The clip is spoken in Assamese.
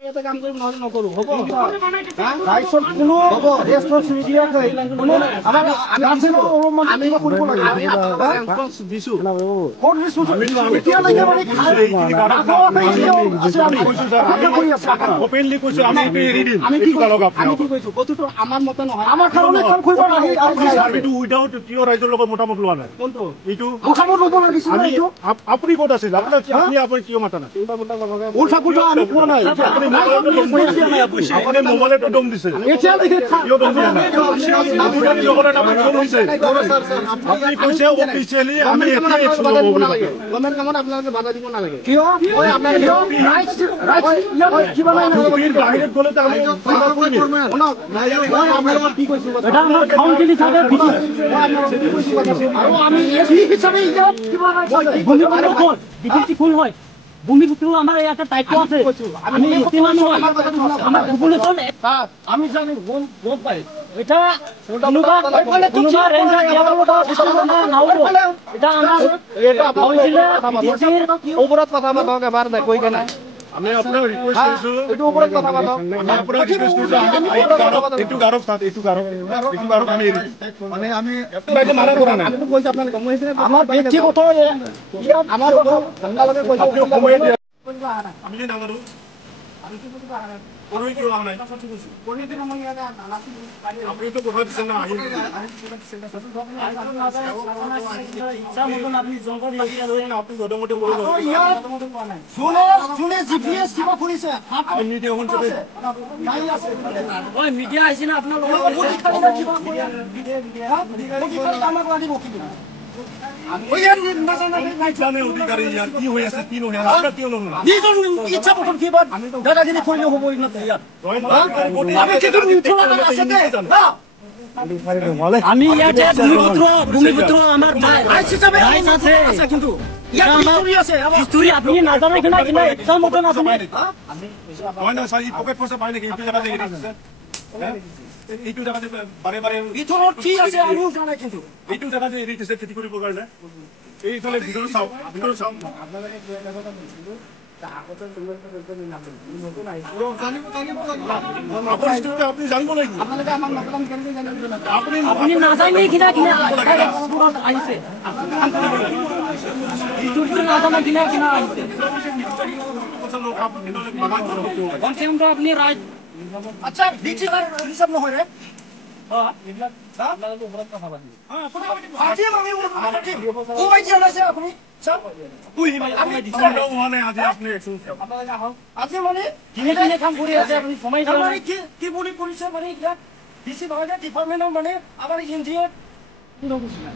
এটা কাম কৰিম নহলে নকৰো হ'ব ৰাইটছৰ কোনো ৰেসপন্সিবিলিটি আছে কোনো আমাৰ গাৰ্জেনৰ আমি কৰিব লাগে ৰেসপন্স দিছো কোন ৰেসপন্সিবিলিটি এতিয়া লাগে মানে ওপেনলি কৈছো আমি এৰি দিম আমি কি কৰক আপুনি কি কৈছো কতটো আমাৰ মতে নহয় আমাৰ কাৰণে কাম কৰিব লাগে আমিটো উইদাউট কিয় ৰাইজৰ লগত মতামত লোৱা নাই কোনটো এইটো মতামত ল'ব লাগিছিল এইটো আপুনি ক'ত আছিল আপুনি কিয় মাতা নাই উল্টা পুল্টা আমি কোৱা নাই আপুনি মোবাইলটো দম দিছে এতিয়া দেখি কিয় দম দিয়া নাই আপুনি জগতে নাম দম দিছে আপুনি কৈছে অফিচিয়ালি আমি এটা একশন ল'ব বুলি গভৰ্ণমেণ্ট কামত আপোনালোকে বাধা দিব নালাগে কিয় আপোনালোকে ৰাইট কিবা নাই বাহিৰত গ'লে আমি মই আপোনালোকক কি কৈছো এটা আমাৰ কাউন্সিল হিচাপে আৰু আমি এসি হিচাপে কিবা নাই ডিফিটি ফুল হয় ভূমিপুত্র আমার একটা দায়িত্ব আছে আমি আমার পপুলেশন আমি জানি ভোট পাই এটা কোনোবা রেঞ্জার এটা আমার ওপৰত কথা পাতক এবাৰ কৈ কেনে আমি আপোনাৰ ৰিকুৱেষ্ট কৰিছো এইটো ওপৰত কথা পাতক আমি আপোনাৰ ৰিকুৱেষ্ট কৰিছো এইটো গাৰক আমি মানে আমি বাইতে মানা কৰা নাই আমি কৈছো আপোনালোকে আমাৰ ব্যক্তিগত আমাৰ আপোনালোকে কৈছো আমি যে নামাৰো আমি কি কৰিব আহা নাই কৰি কিয় আহা নাই কৰি দিন মই ইয়াতে আপুনি তো কথা দিছেন না ইচ্ছা মতন আপনি জঙ্গল লাগিয়া লৈ আপনি গডমতে বলব শুনে জিপিএস কিবা কৰিছে মিডিয়া শুনছে নাই আছে ওই মিডিয়া আইছে না আপনার লগত কিবা মিডিয়া আমাক লাগিব কি দাদাগিরি করলে হবো আমি ভূমিপুত্র আমার আছে কিন্তু আপনি না জানেন কিনা কিনা ইচ্ছা মতন এইটো জায়গাতে বারে বারে ভিতৰত কি আছে আমি জানা কিন্তু এইটো জায়গাতে এৰি দিছে খেতি কৰিব কাৰণে এইফালে ভিতৰত চাও আপোনালোকে কথা বুজিলো আগতে আপনি জানিব লাগিব আপোনালোকে আমাক নকলাম কেনেকৈ জানিব আপুনি নাজানি কিনা কিনা আহিছে ইটো নাজানা কিনা কিনা আহিছে আপনি ৰাইট আচ্ছা ডিজিটাল হিসাব নহয় ৰে এইবিলাক আপনাদেৰ ওপৰত কথা পাতিম আজি আমি ও ভাই কি আছে আপনি সব তুই আমি ফটো মানে আজি আপনি আপনারা আহক আজি মানে কিনে কাম কৰি আছে আপনি সময় দিলে মানে কি বলি কৰিছে মানে এটা ডিসি ভাগে ডিপাৰ্টমেন্টৰ মানে আমাৰ ইঞ্জিনিয়াৰ কোনো বুজি না